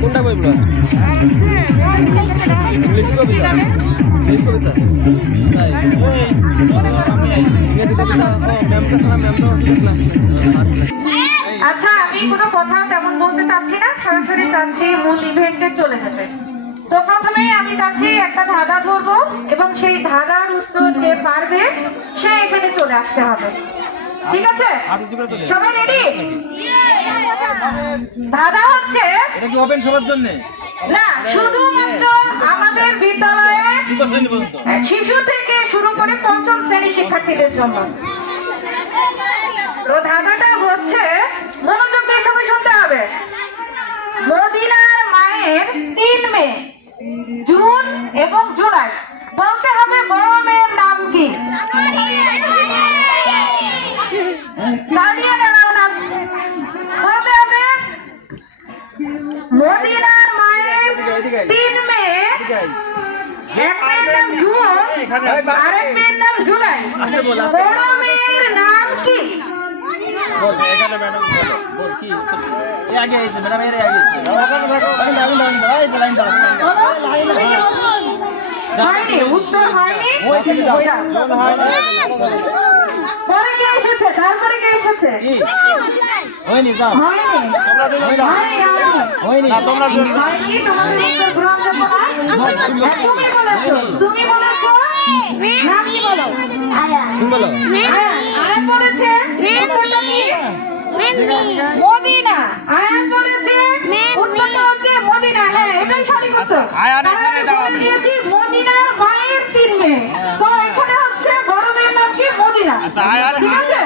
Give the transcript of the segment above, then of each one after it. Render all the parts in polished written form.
কোনটা বইগুলো ইংলিশ কবিতা কবিতা আচ্ছা, আমি কোনো কথা তেমন বলতে চাচ্ছি না, সরাসরি চাচ্ছি মূল ইভেন্টে চলে যেতে। তো প্রথমেই আমি চাচ্ছি একটা ধাঁধা ধরবো এবং সেই ধাঁধার উত্তর যে পারবে সে এখানে চলে আসতে হবে। ঠিক আছে, সবাই রেডি? ধাঁধা হচ্ছে, এটা কি ওপেন সবার জন্য না, শুধুমাত্র আমাদের বিদ্যালয়ে শিশু থেকে শুরু করে পঞ্চম শ্রেণীর শিক্ষার্থীদের জন্য। তো ধাঁধাটা হচ্ছে, মনোযোগ দিয়ে সবাই শুনতে হবে। মদিনার মায়ের 3 মেয়ে, জুন এবং জুলাই। বলতে হবে বড় মেয়ের নাম কি? দাঁড়িয়ে গেলাম না, বলতে হবে মদিনার মায়ের 3 মেয়ে, এক মেয়ের নাম জুন আরেক মেয়ের নাম জুলাই। বড় মেয়ের নাম কি? উত্তর হয়নি। পরে কে এসেছে? তারপরে কে এসেছে? হয়নি, তোমাদের উত্তর গ্রহণযোগ্য নয়। তুমি বলেছো, তুমি বলেছো নাম কি? বলো। আয়ান বলেছে উত্তরটা কি? মদিনা। আয়ান বলেছে উত্তরটা হচ্ছে মদিনা। হ্যাঁ, এটাই সঠিক উত্তর। বলে দিয়েছি মদিনার মায়ের 3 মেয়ে। সো এখানে হচ্ছে বড় মেয়ের নাম কি? মদিনা। ঠিক আছে,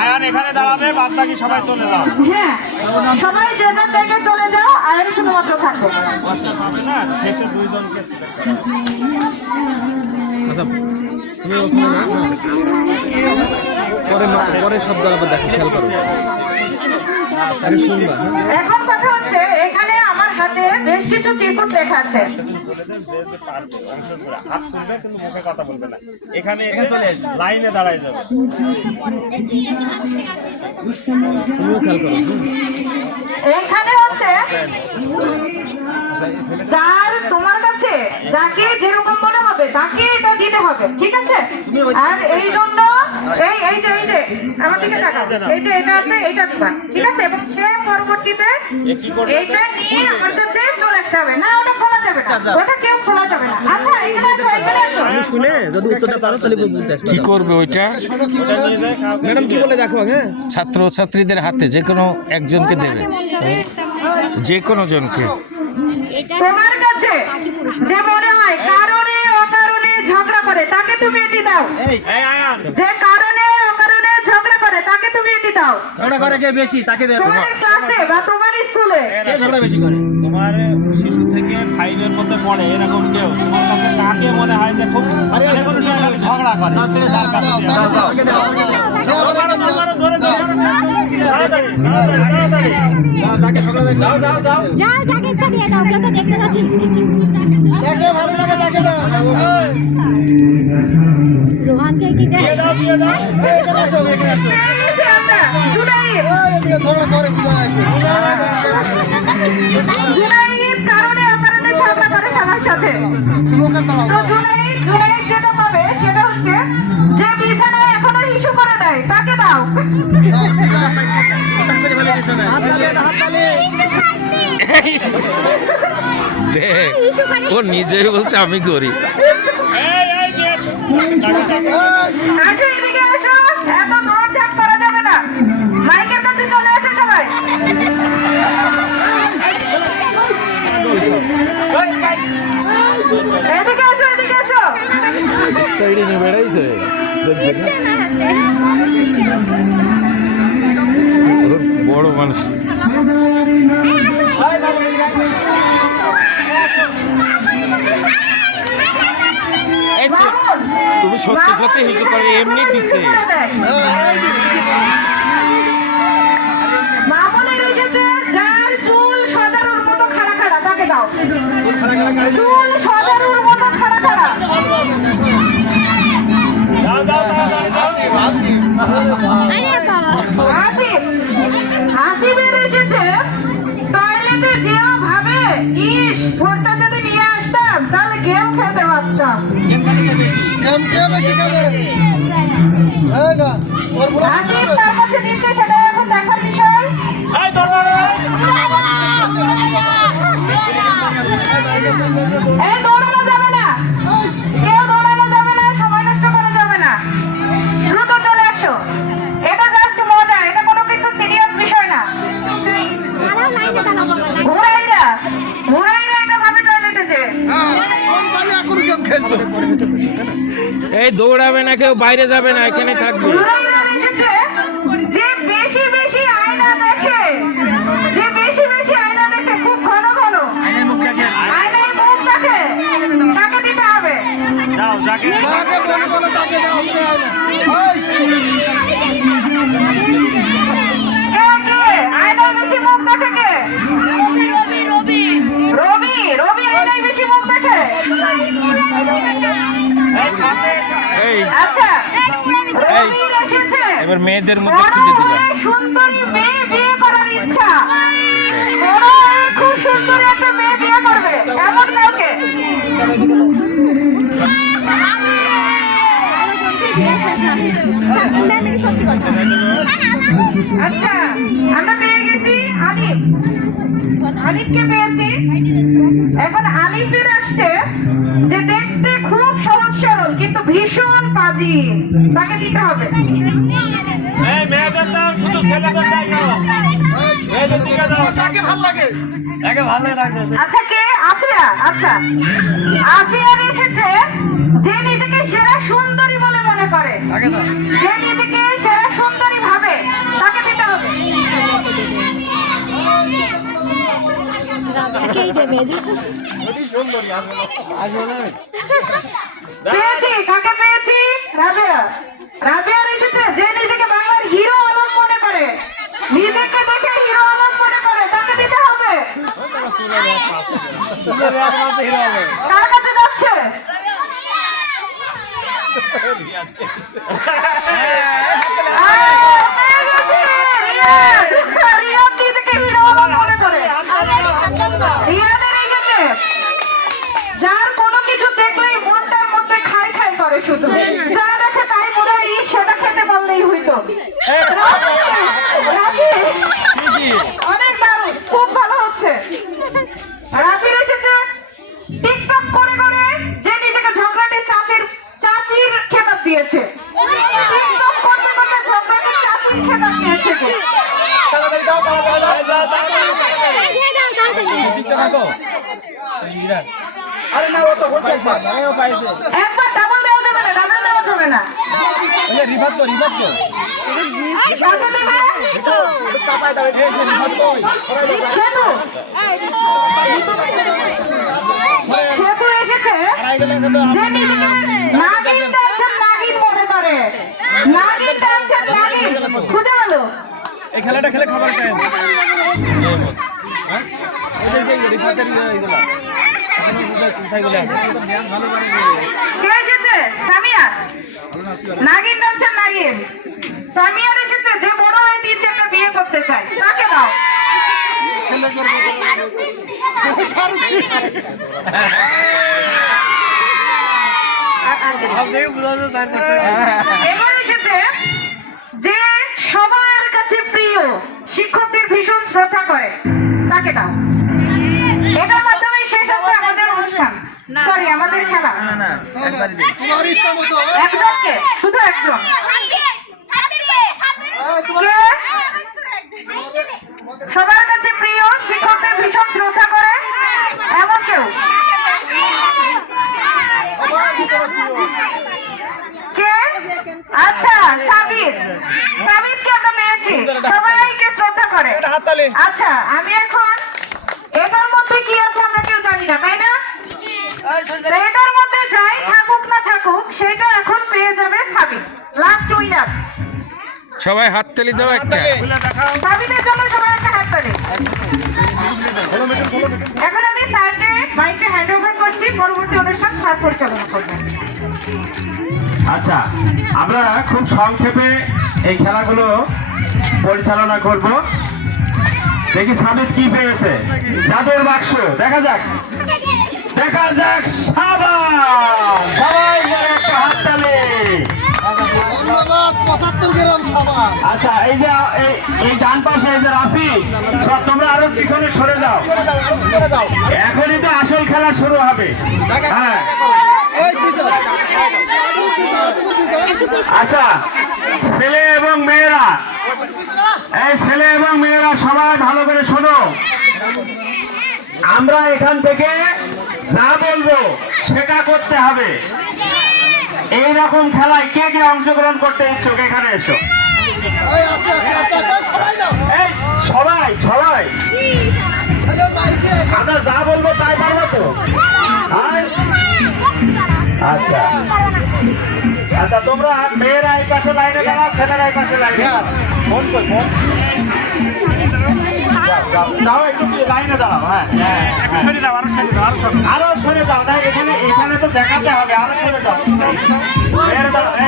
আয়ান এখানে দাঁড়াবে, বাদ বাকি সবাই চলে যাও। হ্যাঁ, সবাই যে যার জায়গায় চলে যাও, আয়ান শুধুমাত্র থাকবে। পাবে না, শেষে 2 জনকে পরে শব্দ আবার দেখি, খেয়াল করো। এখন কথা হচ্ছে, এখানে আমার হাতে বেশ কিছু চিরকুট লেখা আছে। হাত তুলবে কিন্তু মুখে কথা বলবে না। এখানে এসে লাইনে দাঁড়ায় যাবে। এখানে হচ্ছে যার, তোমার কাছে যাকে যেরকম মনে হবে তাকে এটা দিতে হবে। ঠিক আছে, আর এই জন্য এই যে আমার দিকে তাকাও, এই যে এটা আছে, এটা দিবা। ঠিক আছে, এবং সে পরবর্তীতে এইটা নিয়ে আমার কাছে চলে আসতে হবে। না, ওটা খোলা যাবে না, ওটা কেউ খোলা যাবে না। আচ্ছা, এখানে আসো, এখানে আসো। শুনে যদি উত্তরটা পারো তাহলে বলতে আসবে। কি করবে ওইটা? ম্যাডাম কি বলে দেখো আগে। ছাত্র ছাত্রীদের হাতে যে কোনো একজনকে দেবে, যে কোনো জনকে। তোমার কাছে যে মনে হয় কারণে অকারণে ঝগড়া করে তাকে তুমি এটি দাও। যে কারণে অকারণে ঝগড়া করে তাকে তুমি এটি দাও। ঝগড়া করে কে বেশি তাকে দেবে। তোমার ক্লাসে বা তোমার স্কুলে কে ঝগড়া বেশি করে? তোমার শিশু থেকে 5-এর মধ্যে পড়ে এরকম কেউ তোমার কাছে কাকে মনে হয় যে খুব ঝগড়া করে? তার কাছে যাও, যাকে ইচ্ছা দিয়ে দাও, যত দেখতে যাচ্ছি। রোহানকে কি দেয়? কারণে অকারণে ঝগড়া করে সবার সাথে। তো জুনাইদ যেটা পাবে সেটা হচ্ছে যে বিছানায় এখনো হিসু করে দেয় তাকে দাও। দেখ, ও নিজেই বলছে আমি করি। আসো, এদিকে আসো, এত দৌড়ঝাঁপ করা যাবে না। মাইকের কাছে চলে আসো সবাই। এদিকে আসো, এদিকে আসো। বড় মানুষ। তুমি সত্যি সত্যি হিসেবে করে এমনি দিছে। মামুনের এসেছে যার চুল সাজানোর মতো খাড়া খাড়া, তাকে দাও। চুল সজারুর মতো খাড়া খাড়া। যাও যাও তাড়াতাড়ি যাও। আসিফ, আসিফের এসেছে টয়লেটে যেও ভাবে ইস ফোনটা যদি নিয়ে আসতাম তাহলে গেম খেলতে পারতাম। আসিফ তার কাছে দিচ্ছে সেটা এখন দেখার বিষয়। এই দৌড়া রে। এই দৌড়ানো যাবে না, কেউ দৌড়ানো যাবে না, সময় নষ্ট করা যাবে না, দ্রুত চলে আসো। এটা জাস্ট মজা, এটা কোনো কিছু সিরিয়াস বিষয় না। ঘোড়াইরা ঘোড়াইরা এটা ভাবে টয়লেটে যে এই দৌড়াবে না, কেউ বাইরে যাবে না, এখানে থাকবে। ঘোড়াইরা এসেছে যে বেশি বেশি আয়না দেখে, যে বেশি বেশি আয়না দেখে খুব ঘন ঘন আয়নায় মুখ দেখে, তাকে দিতে হবে। যাও যাকে কে কে আয়নায় বেশি মুখ দেখে? কে? রবি রবি আয়নায় বেশি মুখ দেখে। এই আচ্ছা রবি এসেছে এবার মেয়েদের মধ্যে খুঁজে দিবা। বড় সুন্দরী মেয়ে বিয়ে করার ইচ্ছা, বড় খুব সুন্দর একটা মেয়ে বিয়ে করবে এমন কাউকে। আচ্ছা আমরা পেয়ে গেছি আলিফ, আলিফকে পেয়েছি। এখন আলিফের আসছে যে দেখতে খুব সহজ সরল কিন্তু ভীষণ কাজী, তাকে দিতে হবে। এই মেয়েদের দাও, শুধু ছেলেদের দাও না। মেয়েদের দিকে দাও। আচ্ছা কে? আফিয়া। আচ্ছা আফিয়া এসেছে যে নিজেকে সেরা সুন্দরী বলে মনে করে, যে নিজেকে সেরা সুন্দরী ভাবে, তাকে দিতে হবে। পেয়েছি, কাকে পেয়েছি? রাবেয়া। রাবেয়া এসেছে যে নিজেকে বাংলার হিরো আলম মনে করে, নিজেকে দেখে হিরো আলম মনে করে, তাকে দিতে হবে। কার কাছে যাচ্ছে? রিয়াদ নিজেকে হিরো আলম মনে করে। রিয়াদের এসেছে যার কোনো কিছু দেখলেই মনটার মধ্যে খাই খাই করে, শুধু যা দেখে তাই মনে হয় ইস, সেটা খেতে পারলেই হইতো। রাফি, অনেক দারুণ, খুব ভালো হচ্ছে। রাফির এসেছে টিকটক করে করে যে নিজেকে ঝগড়াটে চাচির খেতাব দিয়েছে, টিকটক করতে করতে ঝগড়াটে চাচির খেতাব দিয়েছে। আরে না, ও তো বলছে ও পাইছে। একবার ডাবল দেওয়া যাবে না, ডাবল দেওয়া যাবে না। রিভাত তো সাথে দেবে সেতু, সেতু এসেছে যে নিজেকে নাগিন টানছেন নাগিন মনে করে, নাগিন টানছেন নাগিন, খুঁজে গেল। এই খেলাটা খেলে খাবার টাইম। কে এসেছে? সামিয়া। নাগিন টানছেন নাগিন। সামিয়া এসেছে যে বড় হয়ে 3-4টা বিয়ে করতে চায়, তাকে দাও। এবার এসেছে যে সবার কাছে প্রিয়, শিক্ষকদের ভীষণ শ্রদ্ধা করে, তাকে দাও। এটার মাধ্যমে শেষ হচ্ছে আমাদের অনুষ্ঠান, সরি আমাদের খেলা। একজনকে, শুধু একজন। কে সবার কাছে প্রিয়, শিক্ষকদের ভীষণ শ্রদ্ধা করে এমন কেউ? কে? আচ্ছা সাবির, সাবিরকে আমরা পেয়েছি, সবাইকে শ্রদ্ধা করে। আচ্ছা আমি এখন এটার মধ্যে কি আছে আমরা কেউ জানি না, তাই না? এটার মধ্যে যাই থাকুক না থাকুক সেটা এখন পেয়ে যাবে সাবির, লাস্ট উইনার। সবাই হাততালি দাও একটা। সাবিরের জন্য সবাই একটা হাততালি। এখন আমি স্যারকে মাইকে পরবর্তী অনুষ্ঠান স্যার পরিচালনা করবেন। আচ্ছা, আমরা খুব সংক্ষেপে এই খেলাগুলো পরিচালনা করব। দেখি সাবিত কি পেয়েছে। জাদুর বাক্স দেখা যাক, দেখা যাক। শাবাশ, সবাই মিলে একটা হাততালি। আচ্ছা, এই যে এই ডান পাশে এই যে রাফি, সব তোমরা আরো পিছনে সরে যাও। এখনই তো আসল খেলা শুরু হবে। হ্যাঁ, আচ্ছা, ছেলে এবং মেয়েরা, এই ছেলে এবং মেয়েরা সবাই ভালো করে শোনো। আমরা এখান থেকে যা বলবো সেটা করতে হবে। এইরকম খেলায় কে কে অংশগ্রহণ করতে ইচ্ছুক এখানে এসো। এই সবাই সবাই আমরা যা বলবো তাই পারবো তো? আচ্ছা আচ্ছা, তোমরা মেয়েরা এই পাশে লাইনে দাঁড়াও, ছেলেরা এই পাশে লাইনে দাও। একটু লাইনে দাঁড়াও। হ্যাঁ, সরে দাও, আরো সরে যাও। না, এখানে এখানে তো দেখাতে হবে, আরো সরে যাও।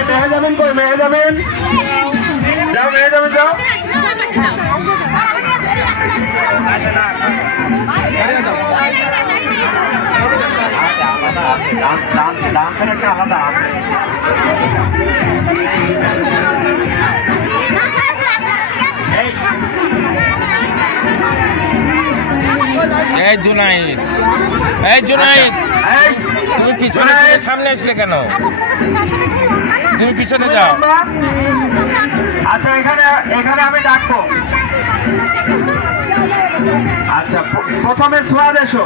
মেয়ে যাবেন কই? মেয়ে যাবেন, যাও, মেয়ে যাবেন, যাও। ডান্সের একটা আলাদা আছে। এই জুনাইদ, এই জুনাইদ, তুমি পিছনে ছিলে, সামনে আসলে কেন? তুমি পিছনে যাও। আচ্ছা, এখানে এখানে আমি ডাকবো। আচ্ছা, প্রথমে সোয়াদ এসো।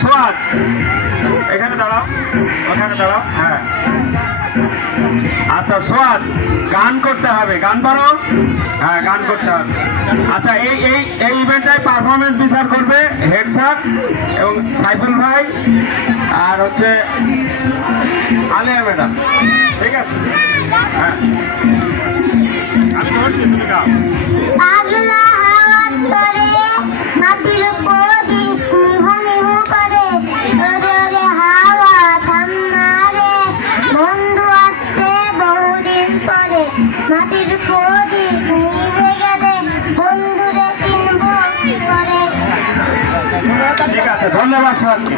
সোয়াদ, এখানে দাঁড়াও, ওখানে দাঁড়াও। হ্যাঁ, আচ্ছা সোয়াদ, গান করতে হবে। গান পারো? হ্যাঁ, গান করতে হবে। আচ্ছা, এই এই এই ইভেন্টটায় পারফরমেন্স বিচার করবে হেড স্যার এবং সাইফুল ভাই আর হচ্ছে আলিয়া ম্যাডাম। ঠিক আছে? হ্যাঁ, আমি ধরছি, তুমি গাও। ঠিক আছে, ধন্যবাদ সবাইকে।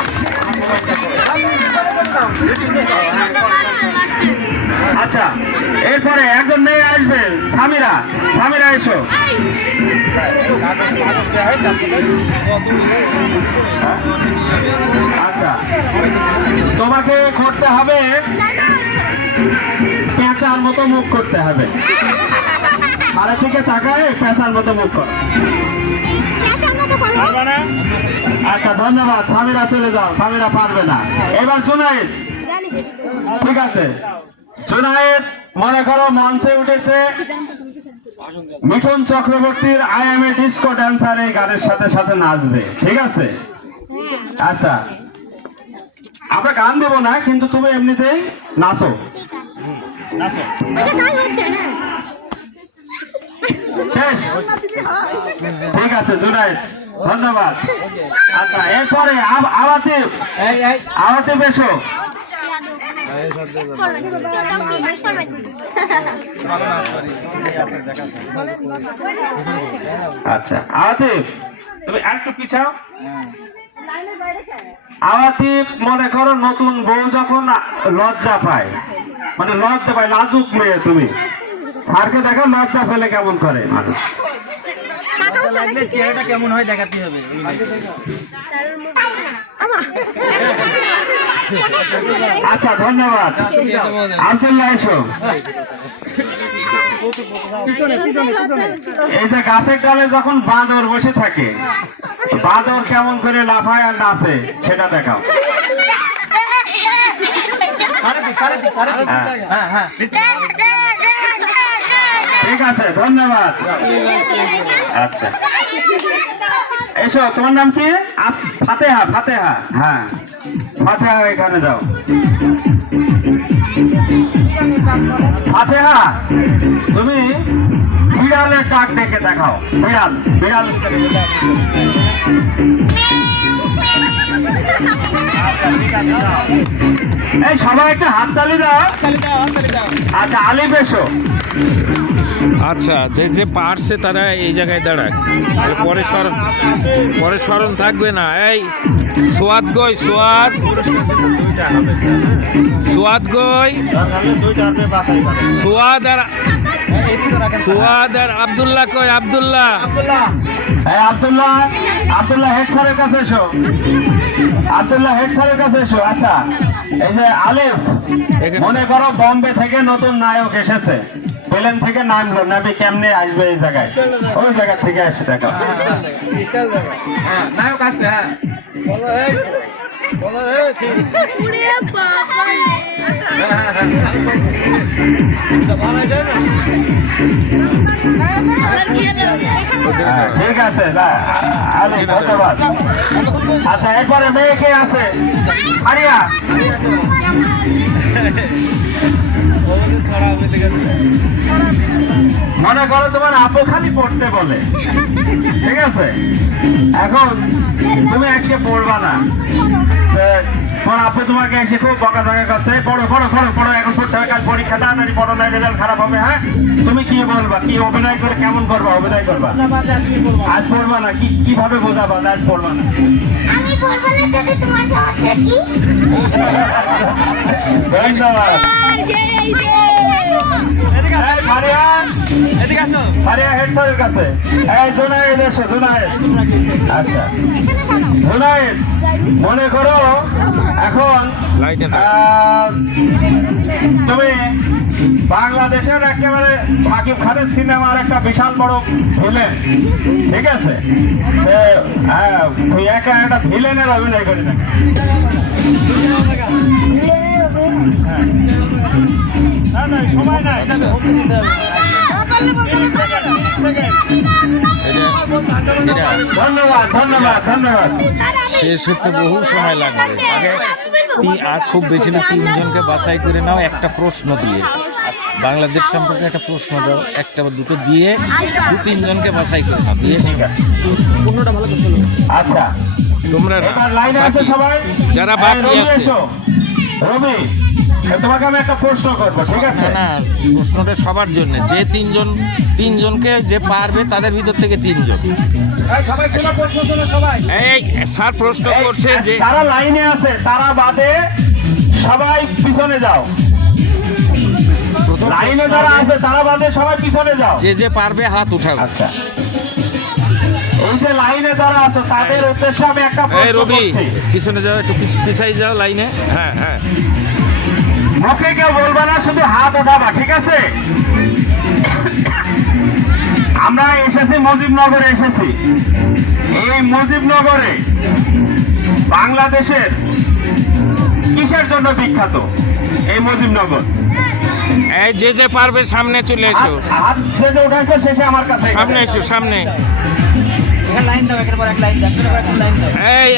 আচ্ছা, এরপরে একজন মেয়ে আসবে, সামিরা। সামিরা এসো। আচ্ছা, তোমাকে করতে হবে পেঁচার মতো মুখ করতে হবে। আরে থেকে তাকায় পেঁচার মতো মুখ কর। আচ্ছা, ধন্যবাদ। সামিরা চলে যাও, সামিরা পারবে না। এবার জুনায়েদ। ঠিক আছে, জুনায়েদ মনে করো মঞ্চে উঠেছে মিঠুন চক্রবর্তীর I M A disco dancer, এই গানের সাথে সাথে নাচবে। ঠিক আছে? আচ্ছা, আমরা গান দেবো না, কিন্তু তুমি এমনিতেই নাচো। শেষ? ঠিক আছে জুনায়েদ, ধন্যবাদ। আচ্ছা, এরপরে আওয়াতিফ। আওয়াতিফ এসো। আচ্ছা, আওয়াতিফ তুমি একটু পিছাও। আওয়াতিফ মনে করো নতুন বউ যখন লজ্জা পায়, মানে লজ্জা পায়, লাজুক মেয়ে তুমি। স্যারকে দেখো লজ্জা পেলে কেমন করে মানুষ। চেহারাটা কেমন হয় দেখাতে হবে। আচ্ছা, ধন্যবাদ। আব্দুল্লাহ এসো। এই যে গাছের ডালে যখন বাঁদর বসে থাকে, বাঁদর কেমন করে লাফায় আর নাচে সেটা দেখাও। ঠিক আছে, ধন্যবাদ। আচ্ছা, এসো। তোমার নাম কি? ফাতেহা। ফাতেহা, হ্যাঁ, ফাতেহা এখানে যাও। ফাতেহা, তুমি বিড়ালের ডাক ডেকে দেখাও। বিড়াল, বিড়াল। আচ্ছা ঠিক আছে যাও। এই সবাই একটু হাততালি দাও। আচ্ছা আলিফ এসো। আচ্ছা যে যে পারছে তারা এই জায়গায় দাঁড়ায়, পরে স্মরণ থাকবে না। এই সোয়াদ গই, সোয়াদ গই, সোয়াদ আর আব্দুল্লাহ কই, আব্দুল্লাহ এই আব্দুল্লাহ হেড স্যারের কাছে এসো। আব্দুল্লাহ হেড স্যারের কাছে এসো। আচ্ছা এই যে আলিফ, মনে করো বম্বে থেকে নতুন নায়ক এসেছে, প্লেন থেকে নামলো, নামে কেমনে আসবে এই জায়গায়? ওই জায়গা থেকে আসছে টাকা। নায়ক আসছে, হ্যাঁ ঠিক আছে আলিফ, ধন্যবাদ। আচ্ছা এরপরে মেয়ে কে আছে? আরিয়া। মনে করো তোমার আপু খালি পড়তে বলে, ঠিক আছে? এখন তুমি আজকে পড়বা না, তোমার আপু তোমাকে এসে খুব বকাঝকা করছে, পড়ো পড়ো পড়ো পড়ো, এখন পড়তে হবে, কাল পরীক্ষা তাড়াতাড়ি পড়ো, না রেজাল্ট খারাপ হবে। হ্যাঁ তুমি কি বলবা, কি অভিনয় করে কেমন করবা? অভিনয় করবা, আজ পড়বা না? কিভাবে বোঝাবা আজ পড়বা না? আমি বলবো না তাতে তোমার সমস্যা কি? ধন্যবাদ। এই মারিয়ান, এদিকে আসো। মারিয়া হেড স্যারের কাছে। এই জুনায়েদ এসো, জুনায়েদ। আচ্ছা জুনায়েদ, মনে করো এখন লাইটে থাক। তুমি বাংলাদেশের একেবারে শাকিব খানের সিনেমার একটা বিশাল বড় ভিলেন, ঠিক আছে? তুই একা একটা ভিলেনের অভিনয় করি না। সময় নাই, ধন্যবাদ ধন্যবাদ ধন্যবাদ। শেষ হতে বহু সময় লাগবে। আর খুব বেশি না, তিনজনকে বাছাই করে নাও একটা প্রশ্ন দিয়ে। বাংলাদেশ সম্পর্কে একটা প্রশ্ন দাও, একটা বা দুটো দিয়ে তিনজনকে বাছাই করে নাও, দিয়ে পনেরোটা ভালো করে আচ্ছা তোমরা না, এবার লাইনে আছে সবাই, যারা বাকি রবি আছে। এসো। রবি, তোমাকে আমি একটা প্রশ্ন করবো, ঠিক আছে? না প্রশ্নটা সবার জন্য, যে তিনজনকে যে পারবে তাদের ভিতর থেকে তিনজন। সবাই শোনো, প্রশ্ন শোনো সবাই। এই স্যার প্রশ্ন করছে যে তারা লাইনে আছে, তারা বাদে সবাই পিছনে যাও। প্রথম লাইনে প্রশ্ন যারা হবে, আছে তারা বাদে সবাই পিছনে যাও। যে যে পারবে হাত উঠাবে। আচ্ছা এই যে লাইনে যারা আছে তাদের উদ্দেশ্যে আমি একটা এই প্রশ্ন রবি করছি। পিছনে যাও, একটু পিছাই যাও লাইনে। হ্যাঁ হ্যাঁ, মুখে কেউ বলবে না, শুধু হাত উঠাবা, ঠিক আছে? আমরা এসেছি মুজিবনগরে এসেছি। এই মুজিবনগরে বাংলাদেশের কিসের জন্য বিখ্যাত? এই মুজিবনগর। এই যে যে পারবে সামনে চলে এসো, হাত যে উঠাইছে শেষে আমার কাছে সামনে এসো, সামনে। এখানে লাইন দাও, একের পর এক লাইন দাও, একের পর এক লাইন দাও।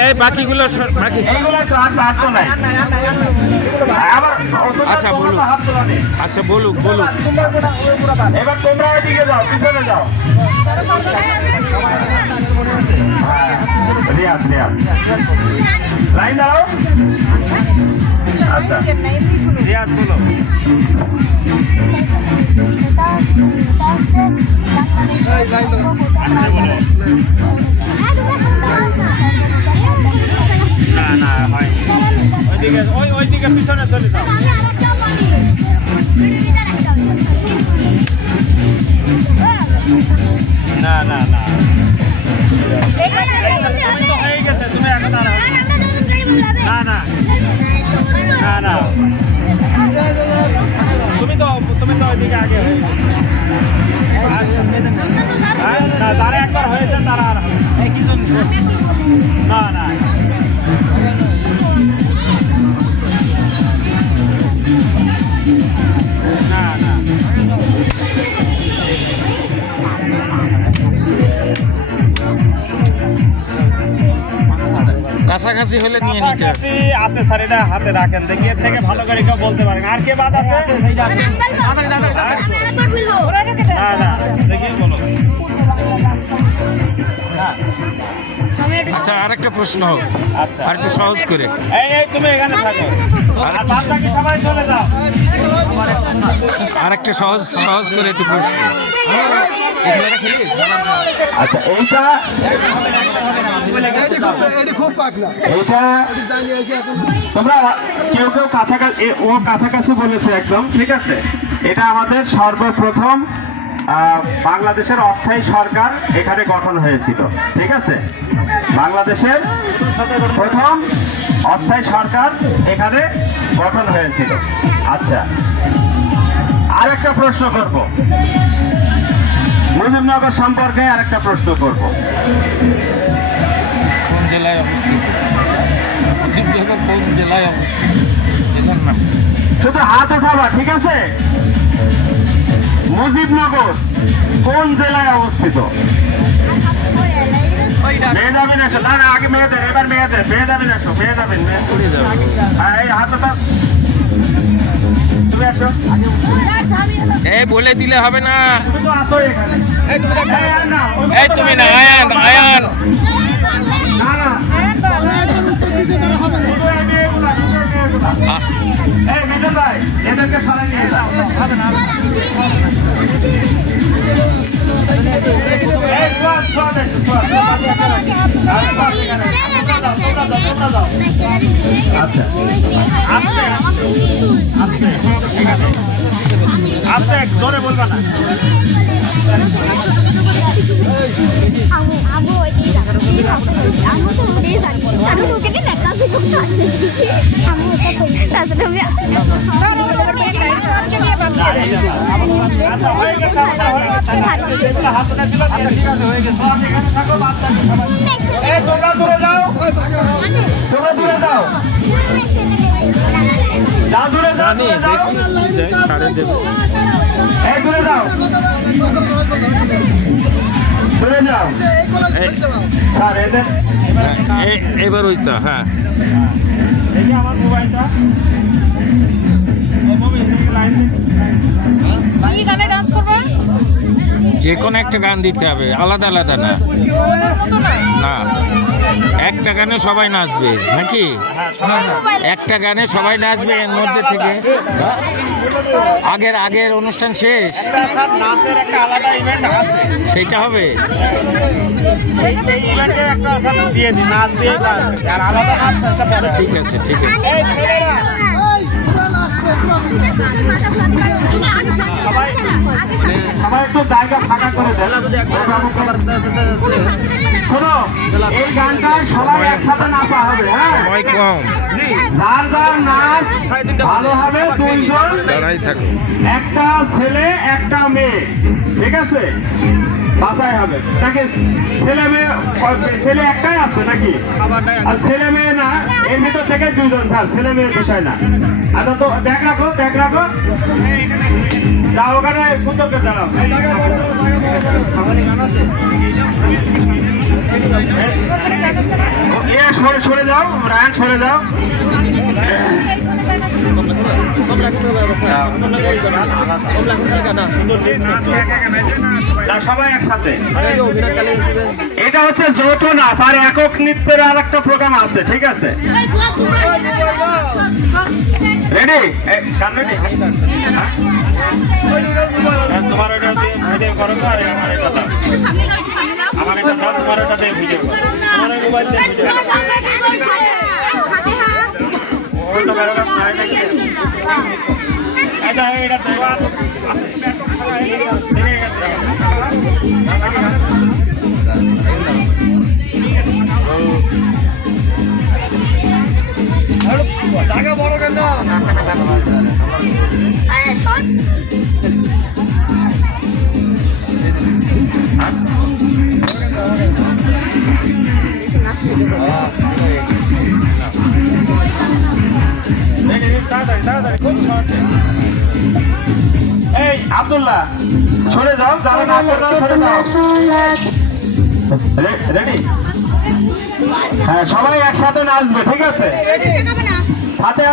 এই বাকিগুলো বাকি। এইগুলো তো হাত তো নাই। আবার আচ্ছা, বলুন। হাত তোলা নেই। আচ্ছা বলুক। এবার তোমরা ওইদিকে যাও, পিছনে যাও। রিয়াজ লাইন দাও। আচ্ছা রিয়াজ বলো। না হয় ওইদিকে পিছনে চলে যাও। না হয়ে গেছে, তুমি এখন আর না তুমি তো ওইদিকে আগে হয়ে গেছে। না তারা একবার হয়েছে, তারা আর না কাছাকাছি হলে নিয়ে নিতে হবে। কাছাকাছি আছে স্যার, এটা হাতে রাখেন, দেখি এর থেকে ভালো করে কেউ বলতে পারেন। আর কে বাদ আছে? না দেখি বলো। আচ্ছা আর একটা প্রশ্ন হোক, আচ্ছা আর একটু সহজ করে। এই তুমি এখানে থাকো আর বাকি সবাই চলে যাও। আর একটা সহজ সহজ করে একটু প্রশ্ন। আচ্ছা এইটা তোমরা কেউ কেউ কাছাকাছি, ও কাছাকাছি বলেছে একদম ঠিক আছে। এটা আমাদের সর্বপ্রথম বাংলাদেশের অস্থায়ী সরকার এখানে গঠন হয়েছিল, ঠিক আছে। বাংলাদেশের প্রথম অস্থায়ী সরকার এখানে গঠন হয়েছিল। আচ্ছা আর একটা প্রশ্ন করব, মুজিবনগর সম্পর্কে আর একটা প্রশ্ন করব। কোন জেলায় অবস্থিত? মুজিবনগর কোন জেলায় অবস্থিত? জেলার নাম শুধু হাত উঠাবা, ঠিক আছে। মুজিবনগর কোন জেলায় অবস্থিত? মেয়েদাবিন এসো, না না আগে মেয়েদের, এবার মেয়েদের, মেয়েদাবিন এসো, মেয়েদাবিন এই হাত উঠা, তুমি আসো। এ বলে দিলে হবে না। তুমি তো আসো এখানে। এই তুমি না, আয়ান আয়ান না না এই মিঠুন ভাই এদেরকে সরাই নিয়ে যাও। এই সোয়াদ সোয়াদ এসো, সোয়াদ আচ্ছা আস্তে জোরে বলবা না। আমু ওইটাই আমু তো ওটাই জানি আমি ওকে না কাছে করতে আমু ওটা কই তাছাড়া আমি আচ্ছা হয়ে গেছে, হাত উঠে দিল। আচ্ছা ঠিক আছে হয়ে গেছে, সব এখানে থাকো, বাদ বাকি সবাই এই তোমরা দূরে যাও, তোমরা দূরে যাও, যাও দূরে যাও, দূরে যাও, এই দূরে যাও, দূরে যাও। স্যার এদের এবার ওইটা, হ্যাঁ এই যে আমার মোবাইলটা কি গানে ডান্স করবে? যে কোনো একটা গান দিতে হবে, আলাদা আলাদা না। না একটা গানে সবাই নাচবে নাকি? একটা গানে সবাই নাচবে, এর মধ্যে থেকে আগের অনুষ্ঠান শেষ, স্যার নাচের একটা আলাদা ইভেন্ট আছে, সেইটা হবে। এই ইভেন্টে একটা স্যার দিয়ে দিন, নাচ দিয়ে আর আলাদা নাচ একটা পরে। ঠিক আছে ঠিক আছে। এই ছেলেরা সবাই একটু জায়গা ফাঁকা করে দেন। শোনো এই গানটা সবাই একসাথে নাচা হবে, হ্যাঁ সময় কম, যার যার নাচ ভালো হবে, দুইজন, দাঁড়াই থাকো। একটা ছেলে একটা মেয়ে, ঠিক আছে, বাসায় হবে নাকি? ছেলে মেয়ে, ছেলে একটাই আছে নাকি? আর ছেলে মেয়ে না, এর ভিতর থেকে দুজন, স্যার ছেলে মেয়ের বিষয় না। আচ্ছা তো দেখ রাখো, দেখ রাখো, যাও ওখানে সুন্দর করে দাঁড়াও। সরে যাও, রায়ন সরে যাও। সবাই একসাথে, এটা হচ্ছে যৌথ নাচ, আর একক নৃত্যের আর একটা প্রোগ্রাম আছে, ঠিক আছে। রেডি? তোমার ওটা ভিডিও করো তো, আর আমার এটা দাও, আমার এটা দাও, তোমার ওটা দিয়ে ভিডিও করো, তোমার মোবাইল দিয়ে ভিডিও ওটা বেরো না। এটা এটা দেওয়া জায়গা বড় কেন? এই আব্দুল্লাহ সরে যাও, যারা নাচতে চাও সরে যাও। রেডি? হ্যাঁ সবাই একসাথে নাচবে, ঠিক আছে। সাথে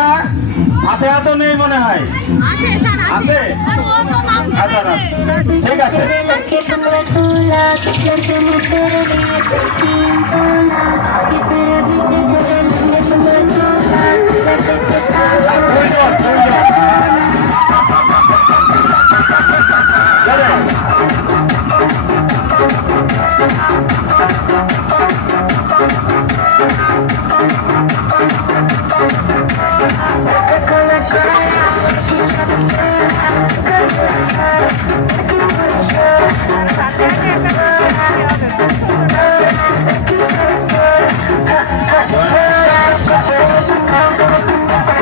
ফাতেহা তো নেই মনে হয়। আছে? আচ্ছা, না। ঠিক আছে।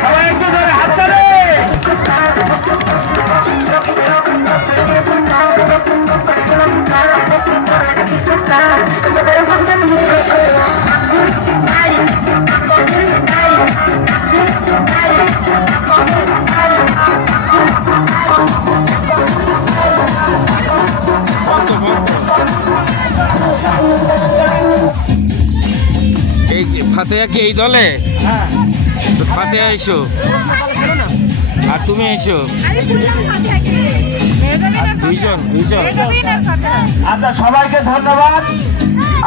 সবাই একটু ধরে হাত ধরে। এই ফাতেহা কি এই দলে? তো ফাতেহা এসো, আর তুমি এসো, আর দুইজন। আচ্ছা, সবাইকে ধন্যবাদ।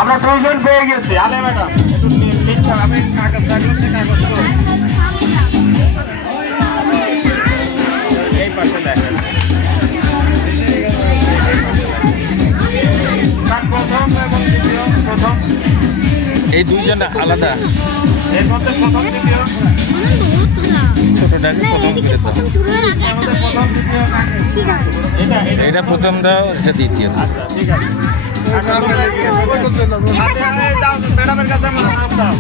আমরা 2 জন পেয়ে গেছি। আলে ম্যাডাম এই পাশে দেখেন। প্রথম এবং দ্বিতীয়। প্রথম এই দুইজন আলাদা, এর মধ্যে প্রথম দ্বিতীয়। ছোটটাকে প্রথম করে দাও। প্রথম দ্বিতীয় কাকে? এটা প্রথম দাও, এটা দ্বিতীয় দাও। আচ্ছা, ঠিক আছে। ম্যাডামের কাছে আমার নাম দাও।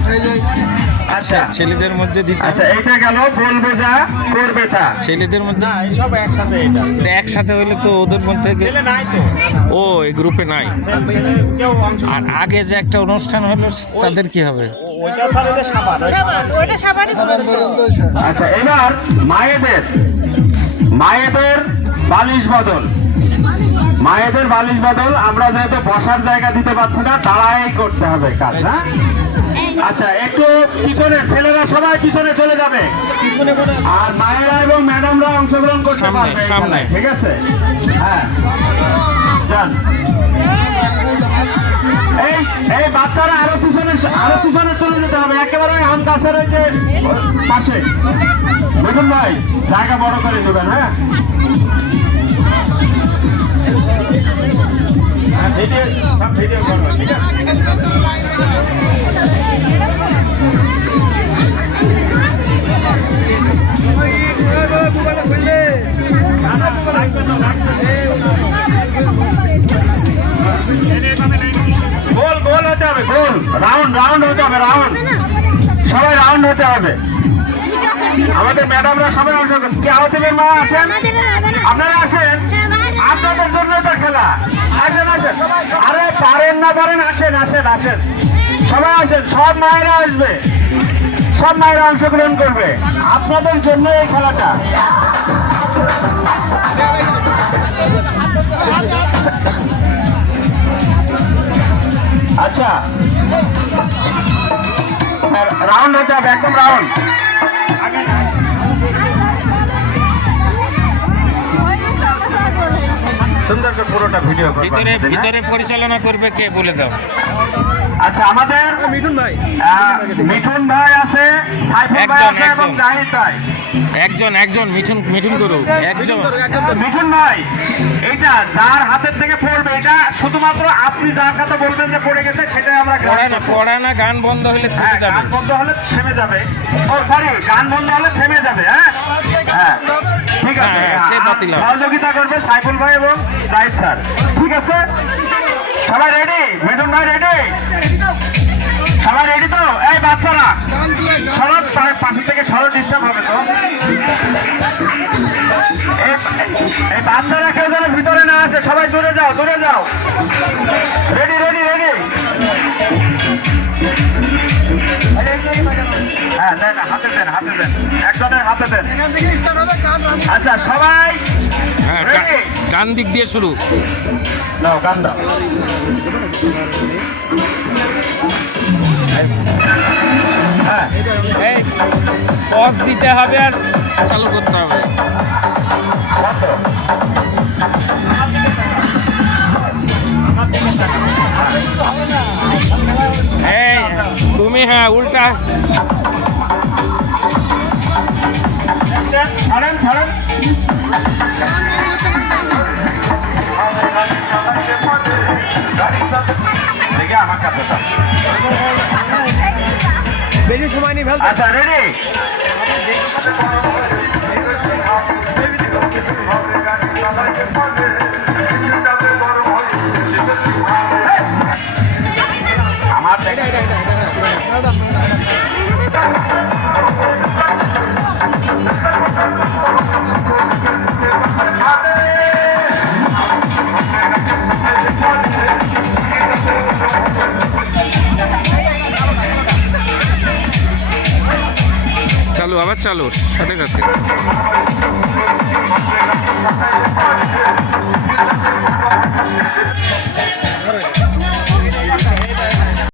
আচ্ছা, ছেলেদের মধ্যে দিতে আচ্ছা, এইটা গেল বলবে যা করবে তা। ছেলেদের মধ্যে সব একসাথে। এটা তো একসাথে হইলে তো ওদের মধ্যে ছেলে নাই তো। ও এই গ্রুপে নাই। কেউ অংশ আর আগে যে একটা অনুষ্ঠান হলো তাদের কি হবে? ওইটা সাথে সাবান। আচ্ছা, এবার মায়েদের বালিশ বদল। মায়েদের বালিশ বদল। আমরা যেহেতু বসার জায়গা দিতে পারছি না, দাঁড়াই করতে হবে কাজ। হ্যাঁ, আচ্ছা, একটু পিছনে, ছেলেরা সবাই পিছনে চলে যাবে, আর মায়েরা এবং ম্যাডামরা অংশগ্রহণ করতে সামনে, পারবে সামনে। এখানে, ঠিক আছে? হ্যাঁ, যান। এই বাচ্চারা আরো পিছনে চলে যেতে হবে, একেবারে আম গাছের ওই যে পাশে। দেখুন ভাই, জায়গা বড় করে দেবেন। হ্যাঁ, ভিডিও করবো, ঠিক আছে? গোল গোল হতে হবে, গোল রাউন্ড হতে হবে, সবাই রাউন্ড হতে হবে। আমাদের ম্যাডামরা সবাই অংশগ্রহণ। কে আহতের মা আসেন? আপনারা আসেন, আপনাদের জন্য এটা খেলা। আসেন। আরে পারেন না পারেন, আসেন। সবাই আসেন, সব মায়েরা আসবে, সব মায়েরা অংশগ্রহণ করবে। আপনাদের জন্য এই খেলাটা। আচ্ছা, রাউন্ড হতে হবে, একদম রাউন্ড। সুন্দর করে পুরোটা ভিডিও ভিতরে পরিচালনা করবে কে বলে দাও। আচ্ছা, আমাদের মিঠুন ভাই আছে, সাইফুল ভাই আছে এবং জাহিদ ভাই। একজন মিঠুন করুক। মিঠুন ভাই, এটা যার হাতের থেকে পড়বে, এটা শুধুমাত্র আপনি যার কথা বলবেন যে পড়ে গেছে, সেটাই আমরা পড়া না, গান বন্ধ হলে থেমে যাবে। গান বন্ধ হলে থেমে যাবে। গান বন্ধ হলে থেমে যাবে। হ্যাঁ, ঠিক আছে। সে বাতিল হবে। সহযোগিতা করবে সাইফুল ভাই এবং জাহিদ স্যার, ঠিক আছে? সবাই রেডি? মিঠুন ভাই রেডি? সবাই রেডি তো? এই বাচ্চারা সরব, পাশে থেকে সরব, ডিস্টার্ব হবে তো। এই বাচ্চারা কেউ যেন ভিতরে না আসে, সবাই দূরে যাও। রেডি? হ্যাঁ, দেন, হাতে দেন, একজনের হাতে দেন। আচ্ছা, সবাই রেডি? ডান দিক দিয়ে শুরু। নাও, গান দাও। হ্যাঁ, পজ দিতে হবে আর চালু করতে হবে। এই তুমি হ্যাঁ উল্টা ছাড়েন ছাড়েন। দেখে আমার কাছে দাও। বেশি সময় নেই ফেলতে। আচ্ছা রেডি। আমার চালু আবার চালু সাথে সাথে।